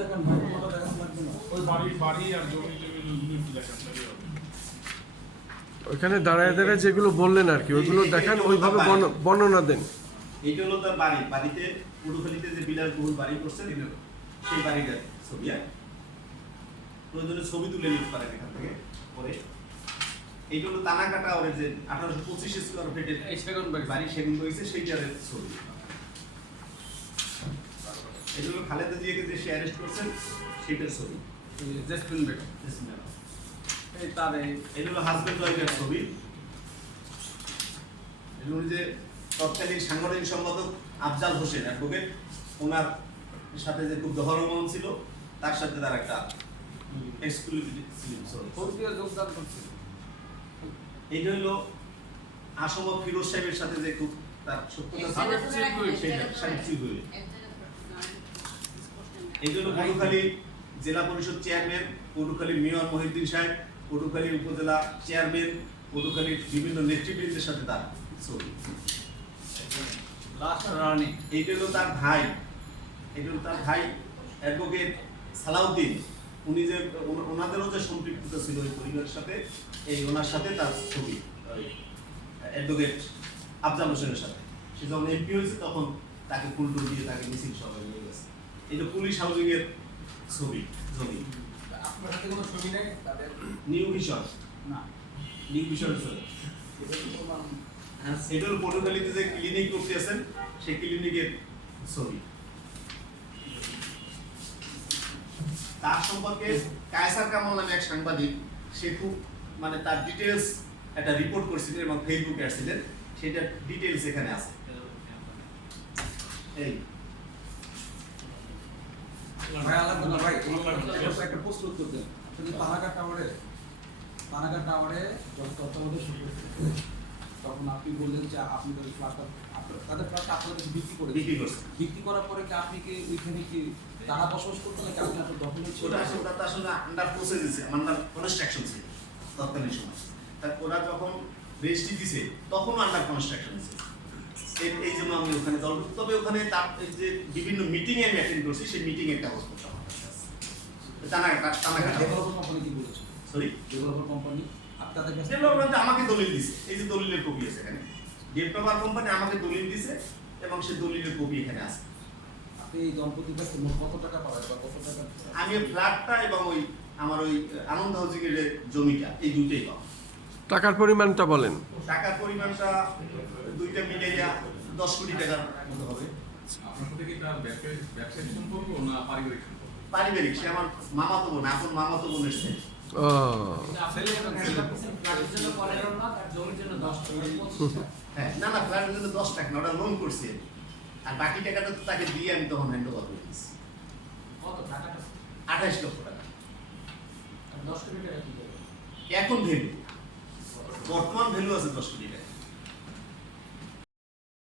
দেখান ভাই, ওটা দেখান লাগবে না। ওই বাড়ি আর জমি একটু দেখান তাহলে হবে। ওইখানে দাঁড়ায় দাঁড়ায় যেগুলো বললেন আর কি ওইগুলো দেখান, ওইভাবে বর্ণনা দেন। এইটা হলো তার বাড়ি, বাড়িতে পটুখালীতে যে বিলাসবহুল বাড়ি করছেন সেই বাড়িটার ছবি। প্রয়োজনে ছবি তুলে নিতে পারেন এখান থেকে পরে। এইটা হলো তানাকাটা ওর যে 1825 স্কয়ার ফিটের বাড়ি সেগুন হয়েছে সেইটার ছবি। এটা হলো খালেদা জিয়াকে যে সে অ্যারেস্ট করছেন সেটার ছবি। জেসমিন বেগম। এই তার এটা হলো হাজবেন্ড ওয়াইফের ছবি। এটা হলো যে তৎকালীন সাংগঠনিক সম্পাদক আফজাল হোসেন অ্যাডভোকেট, ওনার সাথে যে খুব দহরমন ছিল তার সাথে তার একটা এক্সক্লুসিভ ছবি। ফৌজিয়া যোগদান করছে। এইটা হলো আসম ফিরোজ সাহেবের সাথে যে খুব তার সত্যতা সাহিত্যিক হয়ে। এইটা হলো পটুখালী জেলা পরিষদ চেয়ারম্যান, পটুখালী মেয়র মহিউদ্দিন সাহেব, পটুখালী উপজেলা চেয়ারম্যান, পটুখালীর বিভিন্ন নেতৃবৃন্দের সাথে তার ছবি। লাস্ট রানী। এইটা হলো তার ভাই, অ্যাডভোকেট সালাউদ্দিন। উনি যে ওনাদেরও যে সম্পৃক্ততা ছিল ওই পরিবারের সাথে, এই ওনার সাথে তার ছবি অ্যাডভোকেট আফজাল হোসেনের সাথে। সে যখন এমপি হয়েছে তখন তাকে ফুলটুল দিয়ে তাকে মিছিল সভায় নিয়ে গেছে। এটা পুলিশ হাউজিং এর ছবি জমি। আপনার সাথে কোনো ছবি নেই তাদের? নিউ ভিশন না, নিউ ভিশনের ছবি। এটা তো প্রমাণ। এটা হলো পটুখালীতে যে ক্লিনিক করতে আছেন সেই ক্লিনিকের ছবি। তার সম্পর্কে কায়সার কামাল নামে এক সাংবাদিক, সে খুব মানে তার ডিটেলস একটা রিপোর্ট করছিলেন এবং ফেসবুকে আসছিলেন, সেটা ডিটেলস এখানে আছে। এই ভাই আলাদা না ভাই, একটা প্রশ্ন উত্তর দেন। আসলে পানাঘাট টাওয়ারে যখন তত্ত্বাবধায়ক শুরু করতে তখন আপনি বললেন যে আপনি তাদের ফ্ল্যাটটা তাদের ফ্ল্যাটটা আপনাদের কাছে বিক্রি করার পরে কি আপনি কি ওইখানে কি তারা বসবাস করতেন নাকি আপনি আপনার ডকুমেন্ট ছিল? ওটা আসলে আন্ডার প্রসেস আছে, আন্ডার কনস্ট্রাকশন ছিল তৎকালীন সময়। তার ওরা যখন রেজিস্ট্রি দিছে তখন আন্ডার কনস্ট্রাকশন ছিল। এই জন্য আমি ওখানে দল, তবে ওখানে তার যে বিভিন্ন মিটিং আমি অ্যাটেন্ড করছি সেই মিটিং এর কাগজপত্র আমার কাছে আছে। ডেভেলপার কোম্পানি কি বলেছে? সরি, ডেভেলপার কোম্পানি আপনাদের কাছে ডেভেলপার আমাকে দলিল দিছে, এই যে দলিলের কপি আছে এখানে। ডেভেলপার কোম্পানি আমাকে দলিল দিছে এবং সেই দলিলের কপি এখানে আছে। আপনি এই দম্পতির কাছে মোট কত টাকা পাবেন বা কত টাকা? আমি ফ্ল্যাটটা এবং ওই আমার ওই আনন্দ হাউজিং এর জমিটা, এই দুইটাই পাবো। টাকার পরিমাণটা বলেন। টাকার পরিমাণটা দুইটা মিলাইয়া 10 কোটি টাকার মতো হবে। আপনার সাথে কি তার ব্যবসায়িক সম্পর্ক না পারিবারিক সম্পর্ক? পারিবারিক, সে আমার মামাতো বোন, এখন মামাতো বোনের ছেলে। ও হ্যাঁ, না ফ্ল্যাটের জন্য 10 টাকা না, ওটা লোন করছে, আর বাকি টাকাটা তো তাকে দিয়ে আমি তখন হ্যান্ড ওভার করে দিয়েছি। কত টাকাটা? 28 লক্ষ টাকা। 10 কোটি টাকা কি করবেন? এখন ভ্যালু, বর্তমান ভ্যালু আছে 10 কোটি টাকা।